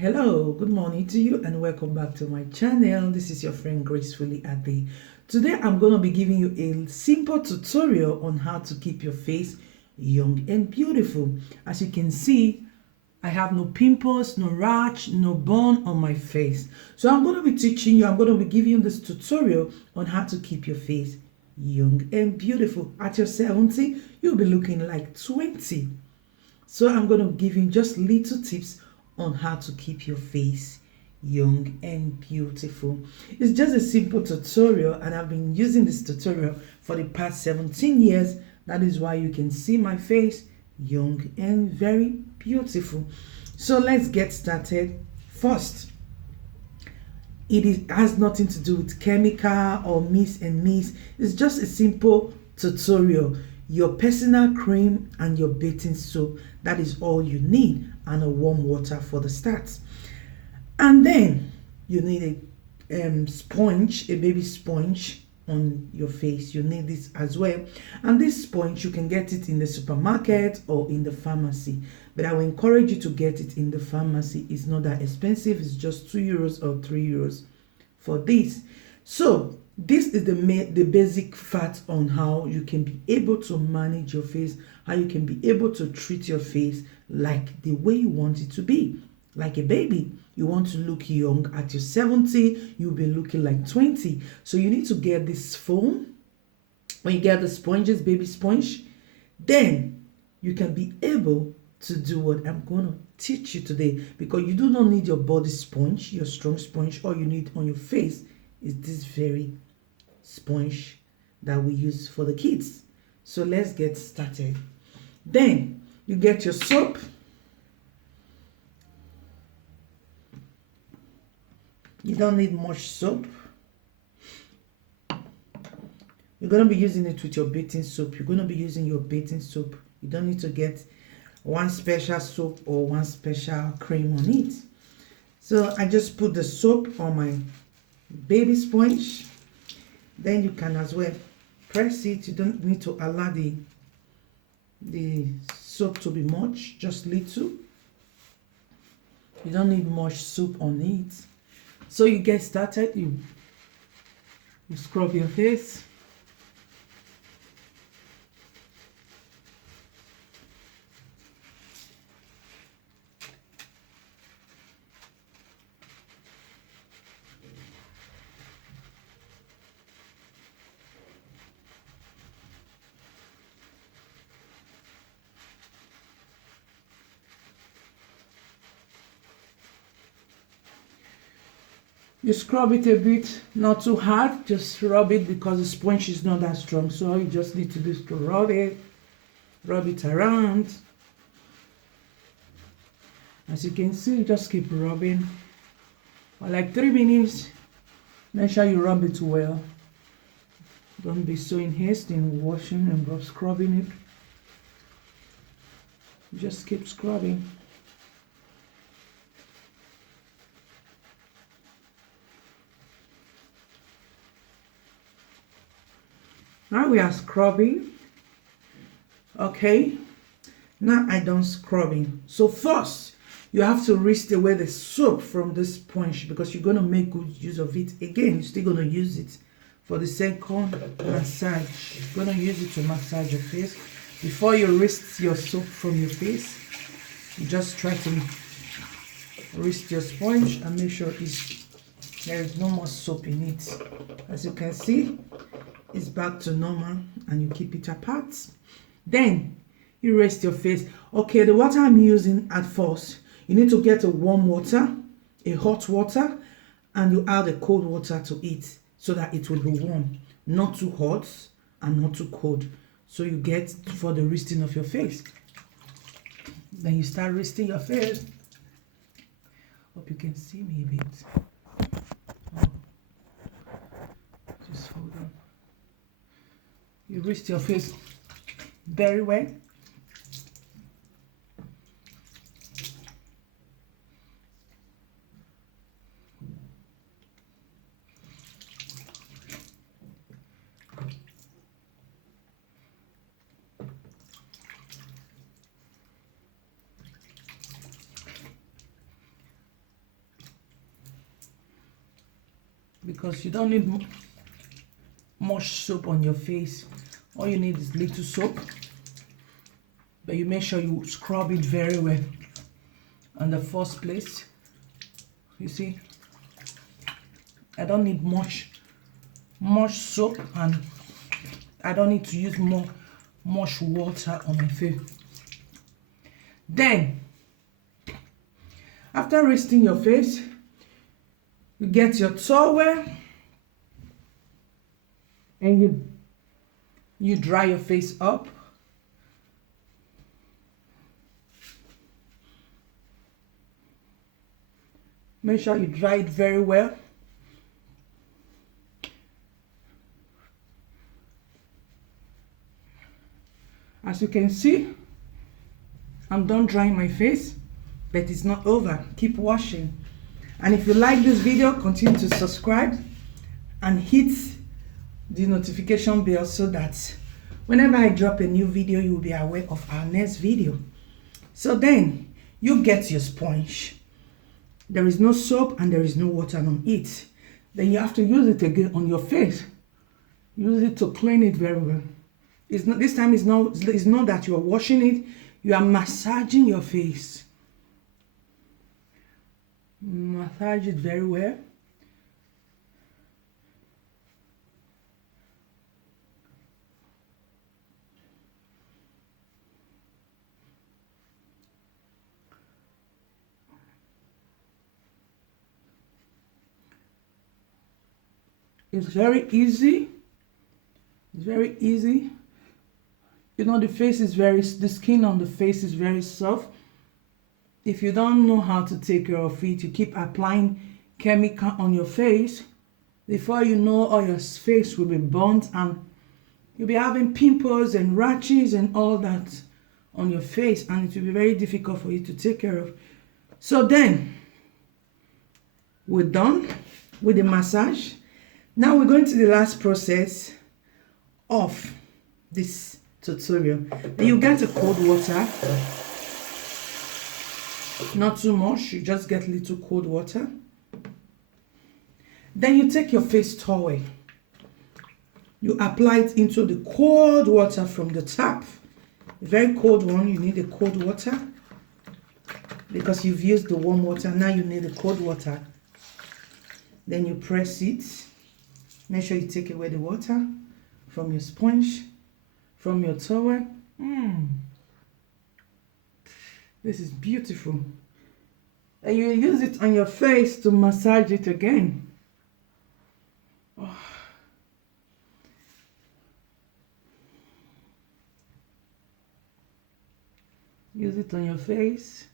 Hello, good morning to you and welcome back to my channel. This is your friend Gracefully Ade. Today I'm going to be giving you a simple tutorial on how to keep your face young and beautiful. As you can see, I have no pimples, no rash, no burn on my face. So I'm going to be teaching you, I'm going to be giving you this tutorial on how to keep your face young and beautiful. At your 70, you'll be looking like 20. So I'm going to give you just little tips on how to keep your face young and beautiful. It's just a simple tutorial and I've been using this tutorial for the past 17 years. That is why you can see my face young and very beautiful. So let's get started. First, has nothing to do with chemical or mix and mix. It's just a simple tutorial. Your personal cream and your bathing soap, that is all you need, and a warm water for the start. And then you need a sponge, a baby sponge on your face. You need this as well. And this sponge, you can get it in the supermarket or in the pharmacy, but I will encourage you to get it in the pharmacy. It's not that expensive. It's just €2 or €3 for this. So this is the basic fact on how you can be able to manage your face, how you can be able to treat your face like the way you want it to be, like a baby. You want to look young. At your 70, you'll be looking like 20. So you need to get this foam. When you get the sponges, baby sponge, then you can be able to do what I'm going to teach you today, because you do not need your body sponge, your strong sponge. All you need on your face is this very sponge that we use for the kids. So let's get started. Then you get your soap. You don't need much soap. You're going to be using it with your bathing soap. You're going to be using your bathing soap. You don't need to get one special soap or one special cream on it. So I just put the soap on my baby sponge. Then you can as well press it. You don't need to allow the soap to be much, just little. You don't need much soap on it. So you get started. You scrub your face. You scrub it a bit, not too hard, just rub it because the sponge is not that strong. So all you just need to do is to rub it around. As you can see, just keep rubbing for like 3 minutes. Make sure you rub it well. Don't be so in haste in washing and scrubbing it. Just keep scrubbing. Now we are scrubbing. Okay, now I done scrubbing. So first you have to rinse away the soap from the sponge, because you're going to make good use of it again. You're still going to use it for the second massage. You're going to use it to massage your face. Before you rinse your soap from your face, you just try to rinse your sponge and make sure there is no more soap in it. As you can see, it's back to normal, and you keep it apart. Then you rest your face. Okay, the water I'm using at first, you need to get a warm water, a hot water, and you add a cold water to it so that it will be warm, not too hot and not too cold. So you get for the resting of your face. Then you start resting your face. Hope you can see me a bit. Just hold on. You rest your face very well. because you don't need much soap on your face. All you need is little soap, but you make sure you scrub it very well. On the first place, you see, I don't need much soap, and I don't need to use much water on my face. Then after rinsing your face, you get your towel and you dry your face up. Make sure you dry it very well. As you can see, I'm done drying my face, but it's not over. Keep washing. And if you like this video, continue to subscribe and hit the notification bell so that whenever I drop a new video, you will be aware of our next video. So then you get your sponge. There is no soap and there is no water on it. Then you have to use it again on your face. Use it to clean it very well. It's not, this time it's not that you are washing it, you are massaging your face. Massage it very well. It's very easy. It's very easy. You know, the skin on the face is very soft. If you don't know how to take care of it, you keep applying chemical on your face. Before you know, all your face will be burnt and you'll be having pimples and rashes and all that on your face, and it will be very difficult for you to take care of. So then, we're done with the massage. Now we're going to the last process of this tutorial. Then you get a cold water. Not too much, you just get a little cold water. Then you take your face towel. You apply it into the cold water from the tap. A very cold one, you need a cold water. Because you've used the warm water, now you need the cold water. Then you press it. Make sure you take away the water from your sponge, from your towel. This is beautiful. And you use it on your face to massage it again. Oh. Use it on your face.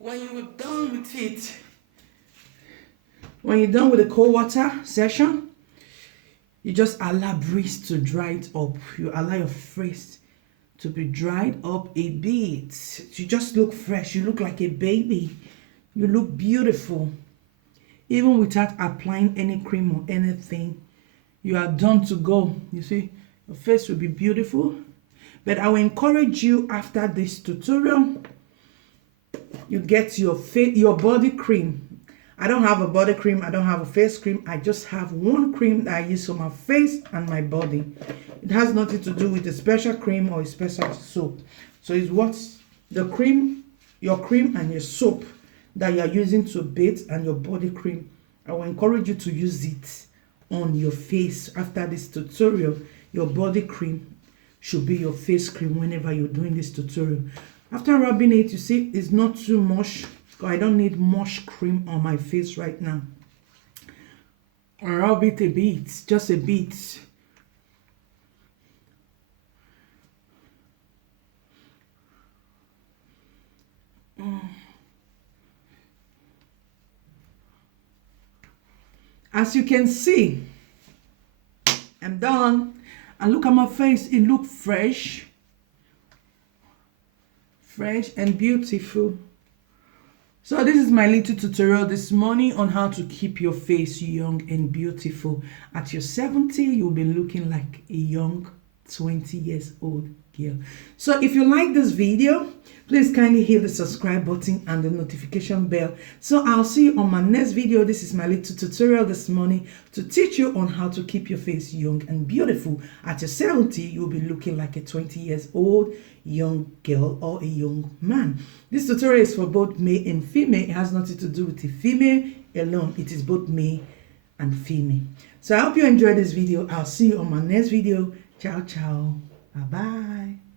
When you're done with it, when you're done with the cold water session, you just allow breeze to dry it up. You allow your face to be dried up a bit. You just look fresh. You look like a baby. You look beautiful. Even without applying any cream or anything, you are done to go. You see, your face will be beautiful. But I will encourage you after this tutorial, you get your body cream. I don't have a body cream, I don't have a face cream. I just have one cream that I use for my face and my body. It has nothing to do with a special cream or a special soap. So it's what's the cream, your cream and your soap that you are using to bathe, and your body cream. I will encourage you to use it on your face after this tutorial. Your body cream should be your face cream whenever you're doing this tutorial. After rubbing it, you see, it's not too much. I don't need much cream on my face right now. I rub it a bit, just a bit. As you can see, I'm done. And look at my face, it looks fresh and beautiful. So this is my little tutorial this morning on how to keep your face young and beautiful. At your 70, you'll be looking like a young 20 years old girl. So if you like this video, please kindly hit the subscribe button and the notification bell. So I'll see you on my next video. This is my little tutorial this morning to teach you on how to keep your face young and beautiful. At your 70, you'll be looking like a 20 years old young girl or a young man. This tutorial is for both male and female. It has nothing to do with the female alone. It is both male and female. So I hope you enjoyed this video. I'll see you on my next video. Ciao, ciao. Bye-bye.